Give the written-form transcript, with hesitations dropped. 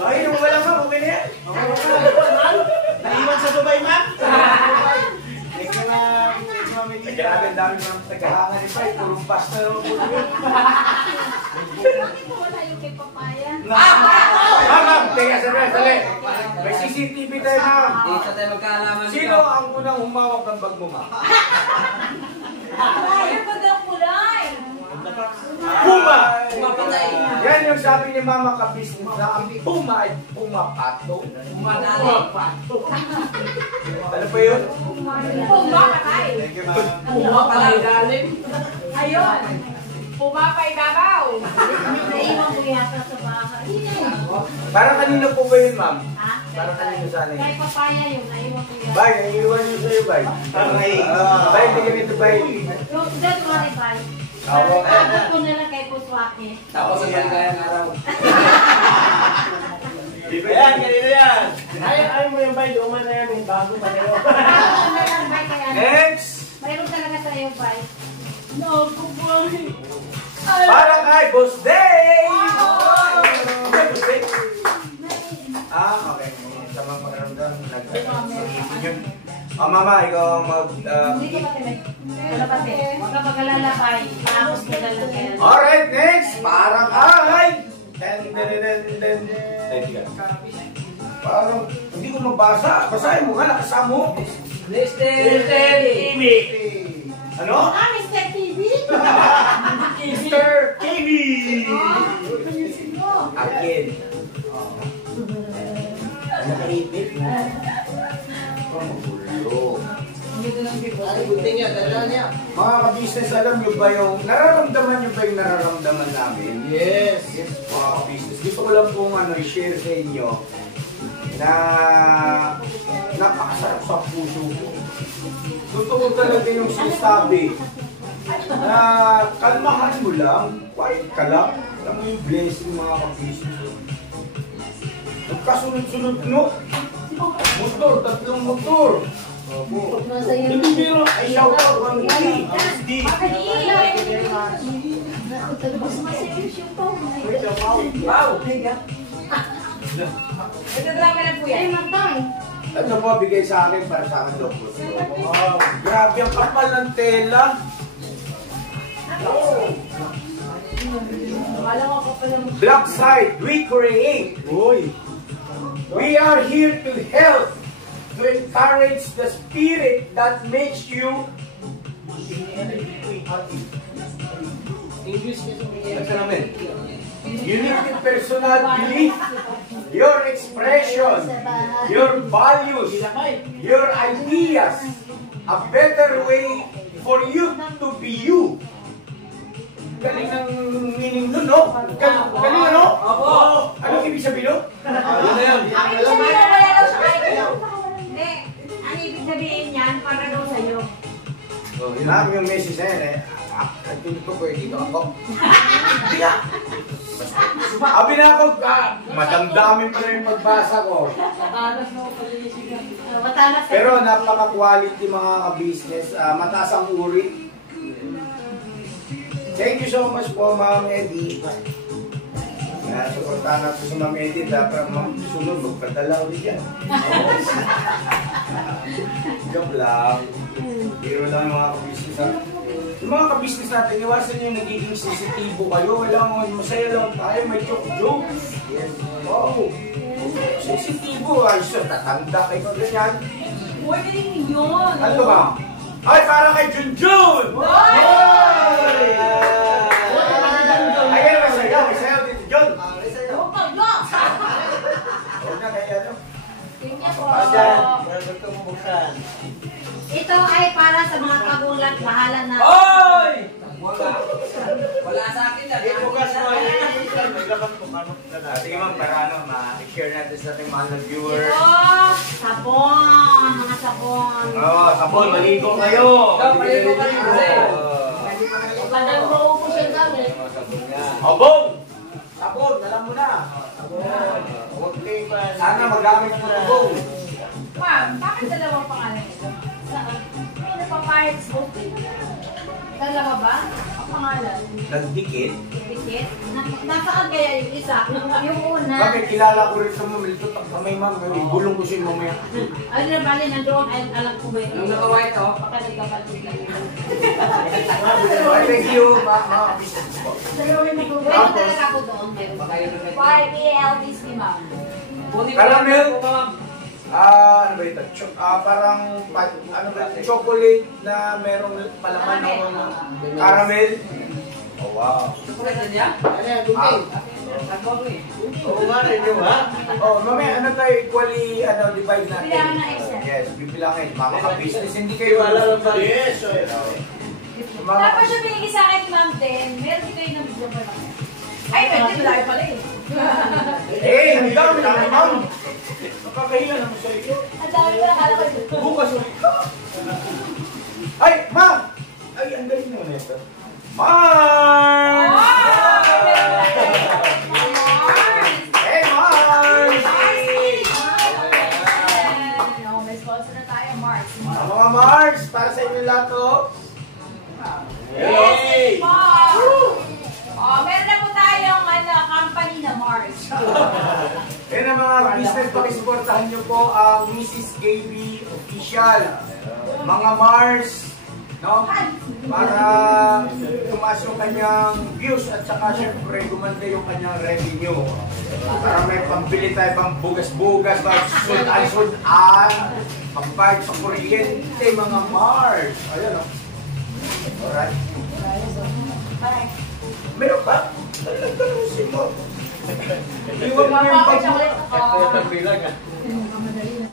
Ay, yung wala ka, okay na yan. Naiwan sa Dubai, ma'am? Thank you, ma'am. Grabe, ang dami ng tagahangan ni Pai. Purong pasta na po yun. Bakit wala yung kay papaya? Ma'am, teka, sali. May CCTV tayo, ma'am. Dito tayo magkaalaman dito. Sino ang unang humawak ng bag mo, ma'am? Ay, ba't ang kulay? Puma! Pumapatay. Yan yung sabi ni Mama Kabis na ang puma ay pumapato. Pumadali. Ano pa yun? Puma patay. Thank you, ma'am. Puma pala ilalim. Ayun. Puma pa ibabaw. Naiwan ko yata sa bahay. Para kanino po ba yun, ma'am? Ha? Para kanino sana yun? Kay papaya yun. Naiwan ko yata. Bay, naiiwan yun sa'yo, Bay. Bay, hindi ka nito, Bay. Don't worry, bye. Abot ko na lang kay Puswaki. Tapos ang maligayang araw. Yan, ganito yan. Ayaw mo yung bay, luma na yan. May bago pa na yun. Abot na lang, bye, kay ano. Next! Mayroon talaga sa'yo, bye. No, kukuha. Para kay Boss Day! Boss Day? Okay. Tamang pagkaramdam. Nag-iipin yun. Mama, ikaw mag... Hindi ko pati may... Wala pati. Huwag ka mag-alala, bye. Maamos ko na lang kaya. Alright, next! Para kay... Parang hindi ko mabasa. Basahin mo nga, nakasama mo. Mr. TV. Ano? Mr. TV? Mr. TV! Again. Nakaipit mo. Magulo. Ay, buti niya, dala niya. Mga ka-business, alam nyo ba yung nararamdaman nyo ba yung nararamdaman namin? Yes. Mga ka-business, gusto ko lang pong i-share sa inyo na napakasarap sa puso ko. Totoo talaga yung sinasabi na kalmahan mo lang, quiet ka lang, alam mo yung blessing mga ka-business. Nagkasunod-sunod no? Motor, tatlong motor. Hindi biro, ay shout out ang D. Wow! Ito drama na po yan. Ay, matang. Ito po, bigay sa akin para sa akin daw po. Wow, grabe ang kapal ng tela. Black side, we create. We are here to help, to encourage the spirit that makes you unique personal belief, your expression, your values, your ideas, a better way for you to be you. Galing ang meaning nun, no? Galing ano? Opo! Anong ibig sabihin, no? Ano na yan? Ang ibig sabihin wala daw sa kayo. Hindi. Ang ibig sabihin yan, para daw sa'yo. Ma'am, yung message na yan eh. Nagtulog ko dito ako. Hindi na! Abi na ako, madamdamin pa rin yung pagbasa ko. Pero napaka-quality mga ka-business. Mataas ang uri. Thank you so much po, Ma'am Eddie. Suportahan natin sa Ma'am Eddie. Dapat sunod, magpadala ulit yan. Joke lang. Biro lang yung mga ka-business natin. Yung mga ka-business natin, iwasan yung nagiging sensitibo kayo. Walang masaya lang tayo, may joke-joke. Yes. Wow. Sensitibo. Ay, so, tatanda kayo ganyan. Huwag na rin yun. Ano ba? Ay, para kay Junjun! Ay! Ayan, masaya. Masaya dito, Jun. Huwag ka, Diyos! Huwag na kaya, ano? Tingnan po. Ito ay para sa mga kagulat. Bahala na. Oy! Wala sa akin yan. Sige ma'am, para ano, ma-share natin sa ating mahal na viewer. Ito, sabon. Mga sabon. Oo, sabon, maligo kayo. Maligo kayo kasi. Padang buo ko siya gamit. Abong! Sabon, alam mo na. Sana magamit mo ito, Bong. Ma'am, bakit dalawang pangalan ito? Saan? Ano pa kahit smoking? Dalawa ba? pangalan? Nagdikit. Dikit? Nasaan kaya yung isa? Yung una. Bakit kilala ko rin sa mga milito kamay ma'am, gulong ko siya mamaya. Ano na bali nandoon ay alam ko ba yun? Yung naka-white, oh. Baka nagkapatid lang. Thank you, ma'am. Pwede talaga ako doon. Baka yun rin. Why ELBC ma'am? Buti Caramel. po, ma'am. Ano ba ito? Parang, ano ba ito? Chocolate na merong palaman ng caramel. Oh, wow. Chocolate na niya? Ano yan, gunting? Nagbago eh. Oo nga rin yung ha? Oh, mamaya ano tayo, equally, divide natin. Bilangan ng Excel. Yes, bibilangin. Maka-business, hindi kayo Wala lang ba? Yes, so Tapos siya binigay sa akin ma'am din. Meron din kayo ng video pa lang. Ay, pwede malayo pala eh. Ang dami na ma'am. Nakakahiya naman sa iyo. Ang dami ko nakala ko. Bukas ulit ka. Ay, ma'am! Ay, ang galing naman ito. Mars! Hey, Mars! May sponsor na tayo, Mars. Mga Mars, para sa inyo lahat to. Yes, Mars! Oh, meron na po tayong company na Mars. Yan ang mga business, pakisuportahan nyo po ang Mrs. KB Official. Mga Mars, no? Para tumaas yung kanyang views at saka syempre gumanda yung kanyang revenue. Para may pambili tayo pang bugas-bugas, pang-sudan-sudan, pang-bike sa kuryente, mga Mars. Ayan o. Alright. Meron pa? Talusin mo. Iwan mo yung bag mo. Chocolate ako. Nagbilang ah.